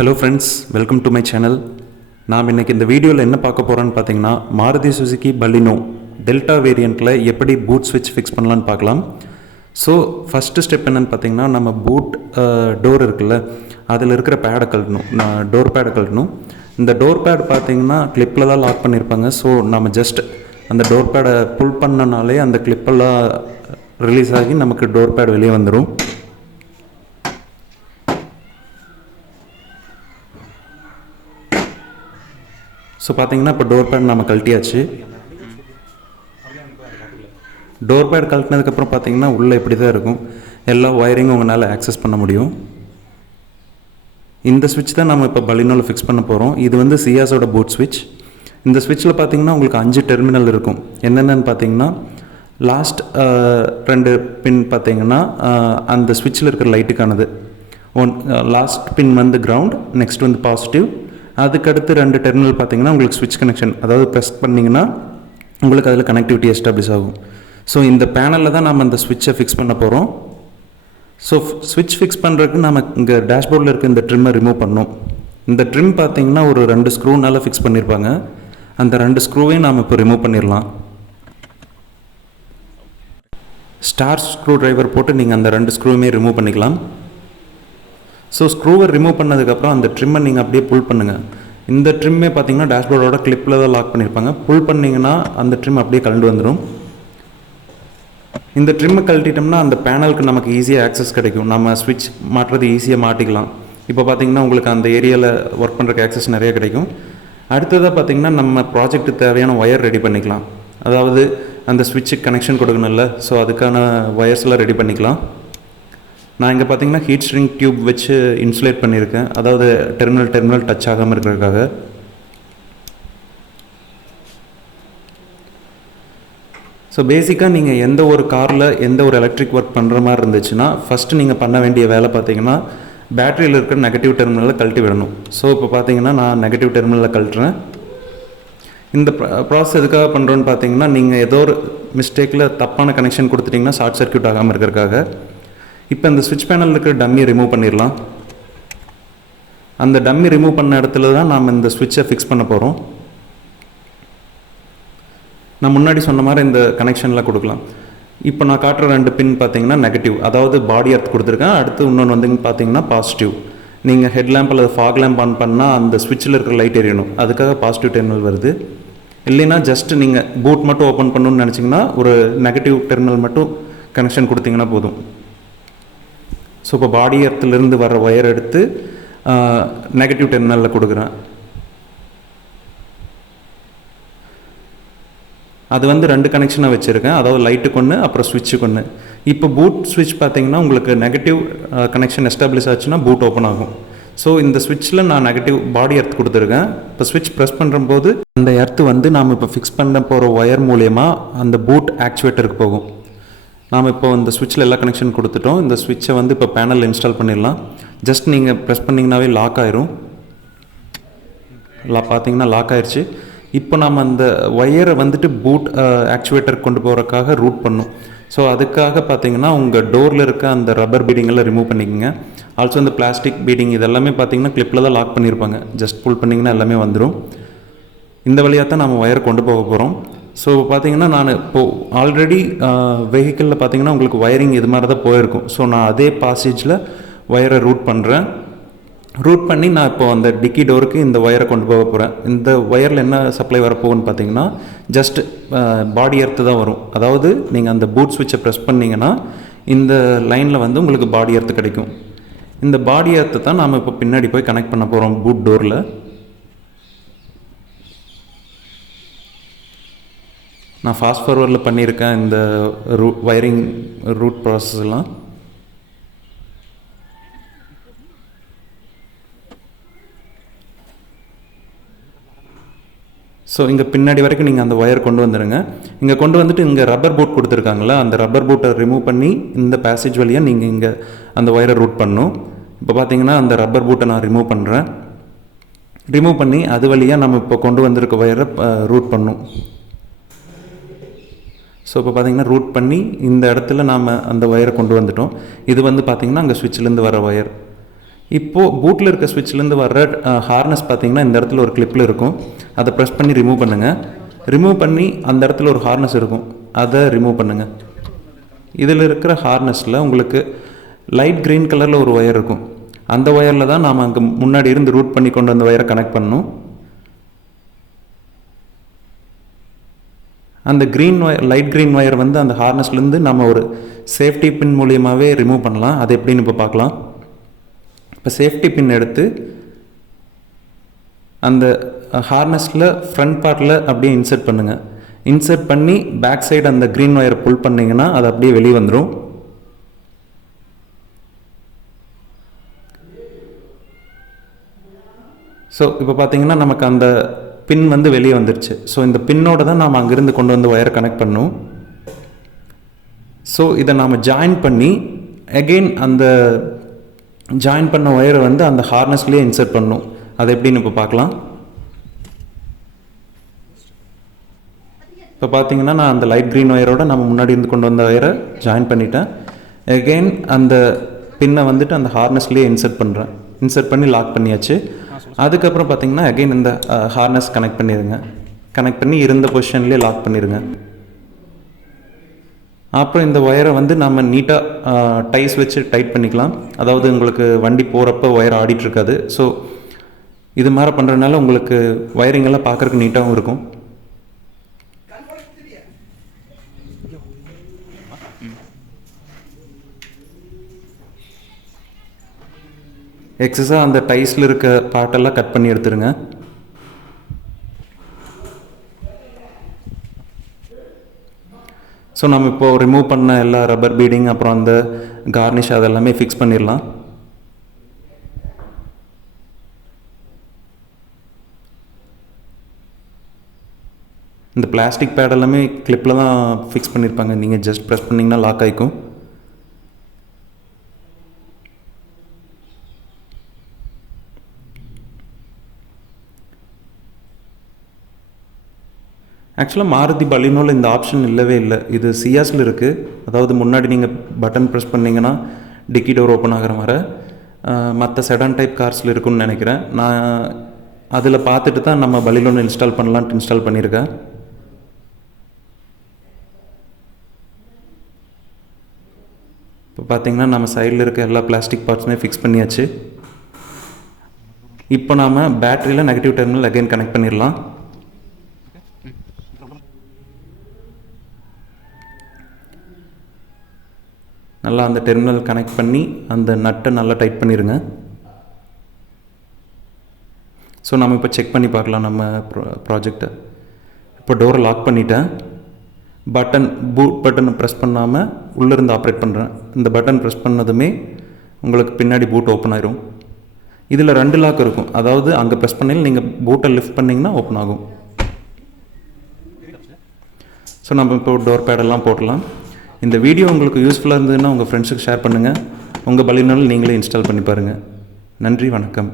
Hello friends, welcome to my channel. நாம் இன்னைக்கு இந்த வீடியோவில் என்ன பார்க்க போகிறோன்னு பார்த்தீங்கன்னா மாருதி சுசுகி பலினோ டெல்டா வேரியண்ட்டில் எப்படி பூட் ஸ்விட்ச் ஃபிக்ஸ் பண்ணலான்னு பார்க்கலாம். ஸோ ஃபஸ்ட்டு ஸ்டெப் என்னென்னு பார்த்தீங்கன்னா நம்ம பூட் டோர் இருக்குல்ல அதில் இருக்கிற பேடை கழட்டணும். டோர் பேடை கழட்டணும். இந்த டோர் பேட் பார்த்தீங்கன்னா கிளிப்பில் தான் லாக் பண்ணியிருப்பாங்க. ஸோ நம்ம ஜஸ்ட் அந்த டோர் பேடை புல் பண்ணனாலே அந்த கிளிப்பெல்லாம் ரிலீஸ் ஆகி நமக்கு டோர் பேட் வெளியே வந்துடும். ஸோ பார்த்தீங்கன்னா இப்போ டோர் பேட் நம்ம கழட்டியாச்சு. டோர் பேட் கழட்டினதுக்கப்புறம் பார்த்தீங்கன்னா உள்ளே இப்படி தான் இருக்கும். எல்லா ஒயரிங்கும் உங்களால் ஆக்சஸ் பண்ண முடியும். இந்த ஸ்விட்ச் தான் நம்ம இப்போ பலினோவில் ஃபிக்ஸ் பண்ண போகிறோம். இது வந்து சியாஸோட பூட் ஸ்விட்ச். இந்த ஸ்விட்சில் பார்த்தீங்கன்னா உங்களுக்கு 5 டெர்மினல் இருக்கும். என்னென்னு பார்த்தீங்கன்னா லாஸ்ட் 2 பின் பார்த்தீங்கன்னா அந்த ஸ்விட்சில் இருக்கிற லைட்டுக்கானது. லாஸ்ட் பின் வந்து கிரவுண்ட், நெக்ஸ்ட் வந்து பாசிட்டிவ். அதுக்கடுத்து 2 டெர்மினல் பார்த்தீங்கன்னா உங்களுக்கு ஸ்விட்ச் கனெக்ஷன், அதாவது ப்ரெஸ் பண்ணிங்கன்னா உங்களுக்கு அதில் கனெக்டிவிட்டி எஸ்டாப்ளிஷ் ஆகும். ஸோ இந்த பேனலில் தான் நம்ம அந்த ஸ்விட்சை ஃபிக்ஸ் பண்ண போகிறோம். ஸோ ஸ்விட்ச் ஃபிக்ஸ் பண்ணுறதுக்கு நம்ம இங்கே டேஷ்போர்டில் இருக்க இந்த ட்ரிம்மை ரிமூவ் பண்ணணும். இந்த ட்ரிம் பார்த்தீங்கன்னா ஒரு 2 ஸ்க்ரூனால் ஃபிக்ஸ் பண்ணியிருப்பாங்க. அந்த 2 ஸ்க்ரூவையும் நாம் இப்போ ரிமூவ் பண்ணிடலாம். ஸ்டார் ஸ்க்ரூ டிரைவர் போட்டு நீங்கள் அந்த 2 ஸ்க்ரூவுமே ரிமூவ் பண்ணிக்கலாம். ஸோ ஸ்க்ரூவை ரிமூவ் பண்ணதுக்கப்புறம் அந்த ட்ரிம்மை நீங்கள் அப்படியே புல் பண்ணுங்கள். இந்த ட்ரிம்மே பார்த்தீங்கன்னா டேஷ்போர்டோட கிளிப்பில் தான் லாக் பண்ணியிருப்பாங்க. புல் பண்ணிங்கன்னா அந்த ட்ரிம் அப்படியே கழண்டு வந்துடும். இந்த ட்ரிம்மை கழட்டிட்டோம்னா அந்த பேனலுக்கு நமக்கு ஈஸியாக ஆக்சஸ் கிடைக்கும். நம்ம ஸ்விட்ச் மாட்டுறது ஈஸியாக மாட்டிக்கலாம். இப்போ பார்த்தீங்கன்னா உங்களுக்கு அந்த ஏரியாவில் ஒர்க் பண்ணுறதுக்கு ஆக்சஸ் நிறைய கிடைக்கும். அடுத்ததாக பார்த்தீங்கன்னா நம்ம ப்ராஜெக்ட்டுக்கு தேவையான ஒயர் ரெடி பண்ணிக்கலாம். அதாவது அந்த ஸ்விட்சுக்கு கனெக்ஷன் கொடுக்கணும்ல, ஸோ அதுக்கான ஒயர்ஸ்லாம் ரெடி பண்ணிக்கலாம். நான் இங்கே பார்த்தீங்கன்னா ஹீட் ஸ்ட்ரிங் டியூப் வச்சு இன்சுலேட் பண்ணியிருக்கேன். அதாவது டெர்மினல் டச் ஆகாமல் இருக்கிறதுக்காக. ஸோ பேசிக்காக நீங்கள் எந்த ஒரு காரில் எந்த ஒரு எலக்ட்ரிக் ஒர்க் பண்ணுற மாதிரி இருந்துச்சுன்னா ஃபஸ்ட்டு நீங்கள் பண்ண வேண்டிய வேலை பார்த்தீங்கன்னா பேட்டரியில் இருக்கிற நெகட்டிவ் டெர்மினலில் கழட்டி விடணும். ஸோ இப்போ பார்த்தீங்கன்னா நான் நெகட்டிவ் டெர்மினலில் கழட்டுறேன். இந்த ப்ராசஸ் எதுக்காக பண்ணுறோன்னு பார்த்தீங்கன்னா நீங்கள் ஏதோ ஒரு மிஸ்டேக்கில் தப்பான கனெக்ஷன் கொடுத்துட்டிங்கன்னா ஷார்ட் சர்க்யூட் ஆகாமல் இருக்கிறதுக்காக. இப்போ இந்த ஸ்விட்ச் பேனலில் இருக்கிற டம்மியை ரிமூவ் பண்ணிடலாம். அந்த டம்மி ரிமூவ் பண்ண இடத்துல தான் நாம் இந்த ஸ்விட்சை ஃபிக்ஸ் பண்ண போகிறோம். நான் முன்னாடி சொன்ன மாதிரி இந்த கனெக்ஷன்லாம் கொடுக்கலாம். இப்போ நான் காட்டுற 2 பின் பார்த்தீங்கன்னா நெகட்டிவ், அதாவது பாடி எர்த் கொடுத்துருக்கேன். அடுத்து இன்னொன்று வந்து பார்த்தீங்கன்னா பாசிட்டிவ். நீங்கள் ஹெட் லேம்ப் அல்லது ஃபாக் லேம்ப் ஆன் பண்ணால் அந்த ஸ்விட்சில் இருக்கிற லைட் எரியணும். அதுக்காக பாசிட்டிவ் டெர்மினல் வருது. இல்லைன்னா ஜஸ்ட் நீங்கள் பூட் மட்டும் ஓப்பன் பண்ணணும்னு நினச்சிங்கன்னா ஒரு நெகட்டிவ் டெர்மினல் மட்டும் கனெக்ஷன் கொடுத்தீங்கன்னா போதும். ஸோ இப்போ பாடி எர்த்துலேருந்து வர ஒயர் எடுத்து நெகட்டிவ் டெர்மினலில் கொடுக்குறேன். அது வந்து 2 கனெக்ஷனாக வச்சுருக்கேன். அதாவது லைட்டுக்கு ஒன்று, அப்புறம் ஸ்விட்சுக்கு ஒன்று. இப்போ பூட் ஸ்விட்ச் பார்த்தீங்கன்னா உங்களுக்கு நெகட்டிவ் கனெக்ஷன் எஸ்டாப்ளிஷ் ஆச்சுன்னா பூட் ஓப்பன் ஆகும். ஸோ இந்த ஸ்விட்சில் நான் நெகட்டிவ் பாடி எர்த் கொடுத்துருக்கேன். இப்போ ஸ்விட்ச் ப்ரெஸ் பண்ணும்போது அந்த எர்த்து வந்து நாம் இப்போ ஃபிக்ஸ் பண்ண போகிற ஒயர் மூலயமா அந்த பூட் ஆக்சுவேட்டருக்கு போகும். நாம் இப்போ இந்த ஸ்விட்சில் எல்லா கனெக்ஷன் கொடுத்துட்டோம். இந்த ஸ்விட்சை வந்து இப்போ பேனலில் இன்ஸ்டால் பண்ணிடலாம். ஜஸ்ட் நீங்கள் ப்ரெஸ் பண்ணிங்கனாவே லாக் ஆயிரும். பார்த்தீங்கன்னா லாக் ஆயிடுச்சு. இப்போ நம்ம அந்த ஒயரை வந்துட்டு பூட் ஆக்சுவேட்டருக்கு கொண்டு போகிறதுக்காக ரூட் பண்ணும். ஸோ அதுக்காக பார்த்தீங்கன்னா உங்கள் டோரில் இருக்க அந்த ரப்பர் பீடிங்கெல்லாம் ரிமூவ் பண்ணிக்கோங்க. ஆல்சோ இந்த பிளாஸ்டிக் பீடிங் இதெல்லாமே பார்த்தீங்கன்னா கிளிப்பில் தான் லாக் பண்ணியிருப்பாங்க. ஜஸ்ட் புல் பண்ணிங்கன்னா எல்லாமே வந்துடும். இந்த வழியாக தான் நம்ம ஒயரை கொண்டு போக போகிறோம். ஸோ பார்த்தீங்கன்னா நான் இப்போது ஆல்ரெடி வெஹிக்கிளில் பார்த்தீங்கன்னா உங்களுக்கு ஒயரிங் இது மாதிரி தான் போயிருக்கும். ஸோ நான் அதே பாசேஜில் ஒயரை ரூட் பண்ணுறேன். ரூட் பண்ணி நான் இப்போ அந்த டிக்கி டோருக்கு இந்த ஒயரை கொண்டு போக போகிறேன். இந்த ஒயரில் என்ன சப்ளை வரப்போகுன்னு பார்த்தீங்கன்னா ஜஸ்ட் பாடி எர்த்து தான் வரும். அதாவது நீங்கள் அந்த பூட் ஸ்விட்சை ப்ரெஸ் பண்ணிங்கன்னா இந்த லைனில் வந்து உங்களுக்கு பாடி எர்த்து கிடைக்கும். இந்த பாடி எர்த்து தான் நாம் இப்போ பின்னாடி போய் கனெக்ட் பண்ண போகிறோம் பூட் டோரில். நான் ஃபாஸ்ட் ஃபார்வர்டில் பண்ணியிருக்கேன் இந்த ஒயரிங் ரூட் ப்ராசஸ்லாம். ஸோ இங்கே பின்னாடி வரைக்கும் நீங்கள் அந்த ஒயர் கொண்டு வந்துடுங்க. இங்கே கொண்டு வந்துட்டு இங்கே ரப்பர் பூட் கொடுத்துருக்காங்களா, அந்த ரப்பர் பூட்டை ரிமூவ் பண்ணி இந்த பேசேஜ் வழியாக நீங்கள் இங்கே அந்த ஒயரை ரூட் பண்ணணும். இப்போ பார்த்தீங்கன்னா அந்த ரப்பர் பூட்டை நான் ரிமூவ் பண்ணுறேன். ரிமூவ் பண்ணி அது வழியாக நம்ம இப்போ கொண்டு வந்திருக்க ஒயரை ரூட் பண்ணும். ஸோ இப்போ பார்த்திங்கன்னா ரூட் பண்ணி இந்த இடத்துல நாம் அந்த ஒயரை கொண்டு வந்துட்டோம். இது வந்து பார்த்திங்கன்னா அங்கே ஸ்விட்சிலேருந்து வர ஒயர். இப்போது பூட்டில் இருக்க ஸ்விட்ச்லேருந்து வர்ற ஹார்னஸ் பார்த்திங்கன்னா இந்த இடத்துல ஒரு கிளிப்பில் இருக்கும். அதை ப்ரெஸ் பண்ணி ரிமூவ் பண்ணுங்கள். ரிமூவ் பண்ணி அந்த இடத்துல ஒரு ஹார்னஸ் இருக்கும், அதை ரிமூவ் பண்ணுங்கள். இதில் இருக்கிற ஹார்னஸில் உங்களுக்கு லைட் க்ரீன் கலரில் ஒரு ஒயர் இருக்கும். அந்த ஒயரில் தான் நாம் அங்கே முன்னாடி இருந்து ரூட் பண்ணி கொண்டு வந்த ஒயரை கனெக்ட் பண்ணணும். அந்த green wire, light green wire வந்து அந்த ஹார்னஸ்லேருந்து நம்ம ஒரு சேஃப்டி பின் மூலியமாகவே ரிமூவ் பண்ணலாம். அது எப்படின்னு இப்போ பார்க்கலாம். இப்போ சேஃப்டி பின் எடுத்து அந்த ஹார்னஸில் ஃப்ரண்ட் பார்ட்டில் அப்படியே இன்சர்ட் பண்ணுங்கள். இன்சர்ட் பண்ணி பேக் சைடு அந்த க்ரீன் ஒயரை புல் பண்ணிங்கன்னா அது அப்படியே வெளியே வந்துடும். ஸோ இப்போ பார்த்தீங்கன்னா நமக்கு அந்த பின் வந்து வெளியே வந்துருச்சு. ஸோ இந்த பின்னோட தான் நாம் அங்கேருந்து கொண்டு வந்து ஒயரை கனெக்ட் பண்ணணும். ஸோ இதை நாம் ஜாயின் பண்ணி அகெயின் அந்த ஜாயின் பண்ண ஒயரை வந்து அந்த ஹார்னஸ்லேயே இன்சர்ட் பண்ணணும். அது எப்படின்னு இப்போ பார்க்கலாம். இப்போ பார்த்தீங்கன்னா நான் அந்த லைட் க்ரீன் ஒயரோட நம்ம முன்னாடி இருந்து கொண்டு வந்த ஒயரை ஜாயின் பண்ணிட்டேன். அகெயின் அந்த பின்னை வந்துட்டு அந்த ஹார்னஸ்லேயே இன்சர்ட் பண்ணுறேன். இன்சர்ட் பண்ணி லாக் பண்ணியாச்சு. அதுக்கப்புறம் பார்த்தீங்கன்னா அகெயின் இந்த ஹார்னஸ் கனெக்ட் பண்ணிடுங்க. கனெக்ட் பண்ணி இருந்த பொசிஷன்லேயே லாக் பண்ணிடுங்க. அப்புறம் இந்த ஒயரை வந்து நம்ம நீட்டாக டைஸ் வச்சு டைட் பண்ணிக்கலாம். அதாவது உங்களுக்கு வண்டி போகிறப்ப ஒயர் ஆடிட்டுருக்காது. ஸோ இது மாதிரி பண்ணுறதுனால உங்களுக்கு ஒயரிங்கெல்லாம் பார்க்குறதுக்கு நீட்டாகவும் இருக்கும். எக்ஸஸாக அந்த டைஸில் இருக்க பார்ட்டெல்லாம் கட் பண்ணி எடுத்துருங்க. ஸோ நம்ம இப்போது ரிமூவ் பண்ண எல்லா ரப்பர் பீடிங் அப்புறம் அந்த கார்னிஷ் அதெல்லாமே ஃபிக்ஸ் பண்ணிடலாம். இந்த பிளாஸ்டிக் பேட் எல்லாமே கிளிப்பில் தான் ஃபிக்ஸ் பண்ணியிருப்பாங்க. நீங்கள் ஜஸ்ட் ப்ரெஸ் பண்ணிங்கன்னா லாக் ஆகிக்கும். ஆக்சுவலாக மாருதி பலினோவில் இந்த ஆப்ஷன் இல்லவே இல்லை. இது சியாஸில் இருக்குது. அதாவது முன்னாடி நீங்கள் பட்டன் ப்ரெஸ் பண்ணிங்கன்னா டிக்கி டோர் ஓப்பன் ஆகிற மாதிரி மற்ற செடான் டைப் கார்ஸில் இருக்குன்னு நினைக்கிறேன். நான் அதில் பார்த்துட்டு தான் நம்ம பலினோன்னு இன்ஸ்டால் பண்ணலான்ட்டு இன்ஸ்டால் பண்ணியிருக்கேன். இப்போ பார்த்தீங்கன்னா நம்ம சைடில் இருக்க எல்லா பிளாஸ்டிக் பார்ட்ஸுமே ஃபிக்ஸ் பண்ணியாச்சு. இப்போ நாம் பேட்டரியில் நெகட்டிவ் டெர்மினல் அகைன் கனெக்ட் பண்ணிடலாம். நல்லா அந்த டெர்மினல் கனெக்ட் பண்ணி அந்த நட்டை நல்லா டைட் பண்ணிடுங்க. ஸோ நம்ம இப்போ செக் பண்ணி பார்க்கலாம் நம்ம ப்ராஜெக்டை. இப்போ டோரை லாக் பண்ணிவிட்டேன். பூட் பட்டனை ப்ரெஸ் பண்ணாமல் உள்ளேருந்து ஆப்ரேட் பண்ணுறேன். இந்த பட்டன் ப்ரெஸ் பண்ணதுமே உங்களுக்கு பின்னாடி பூட் ஓப்பன் ஆயிரும். இதில் 2 லாக் இருக்கும். அதாவது அங்கே ப்ரெஸ் பண்ணி நீங்கள் பூட்டை லிஃப்ட் பண்ணிங்கன்னா ஓப்பன் ஆகும். ஸோ நம்ம இப்போ டோர் பேடெல்லாம் போடலாம். இந்த வீடியோ உங்களுக்கு யூஸ்ஃபுல்லாக இருந்ததுன்னா உங்கள் ஃப்ரெண்ட்ஸுக்கு ஷேர் பண்ணுங்கள். உங்கள் பலினோவில் நீங்களே இன்ஸ்டால் பண்ணி பாருங்கள். நன்றி, வணக்கம்.